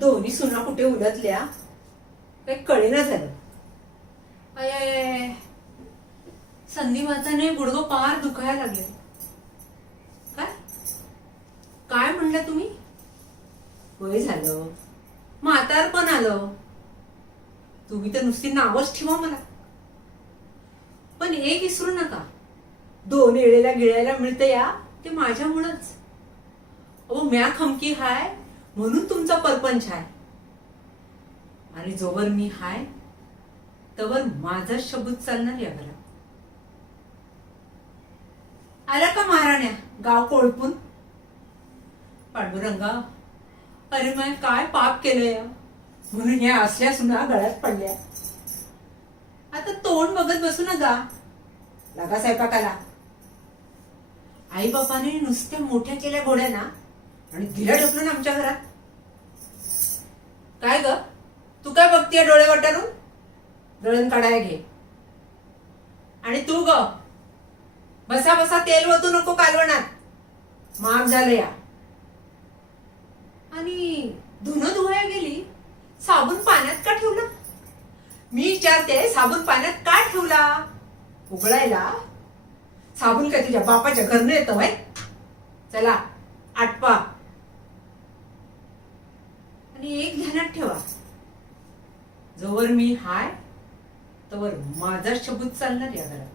दोन्ही सुना कुठे उलटल्या काही कळेना झालं. अय संधी वाचाने गुडघं पार दुखायला लागले. काय काय म्हणलं तुम्ही? वय झालं, म्हातारपण आलं. तुम्ही तर नुसती नावच ठेवा मला. पण एक विसरू नका, दोन येळेला गिळायला मिळतं या ते माझ्यामुळंच. अहो म्या खमकी हाय म्हणून तुमचा परपंच हाय. आणि जोवर मी हाय तवर माझा शब्द चालणार या घरात. आला का महाराण्या गाव कोळपून? पांडुरंगा, अरे मैं काय पाप केलंय म्हणून ह्या असल्या सुना गळ्यात पडल्या. आता तोंड बघत बसू नका, लागा स्वयंपाकाला. आई बापाने नुसत्या मोठ्या केल्या घोड्या ना आणि दिल्या ढकलून आमच्या घरात. काय ग तू काय बघतीय डोळे वाटारून? दळण काढाय घे. आणि तू ग बसा बसा तेल वतू नको कालवणात, महाग झालं या. आणि धुणं धुवायला गेली, साबण पाण्यात का ठेवला? मी विचारते, साबण पाण्यात का ठेवला? उघडायला साबण काय तुझ्या बापाच्या घरनं येतं व्हय? चला आटपा. आणि एक ध्यानात ठेवा, जोवर मी हाय तवर माझा शब्द चालणार या घरात.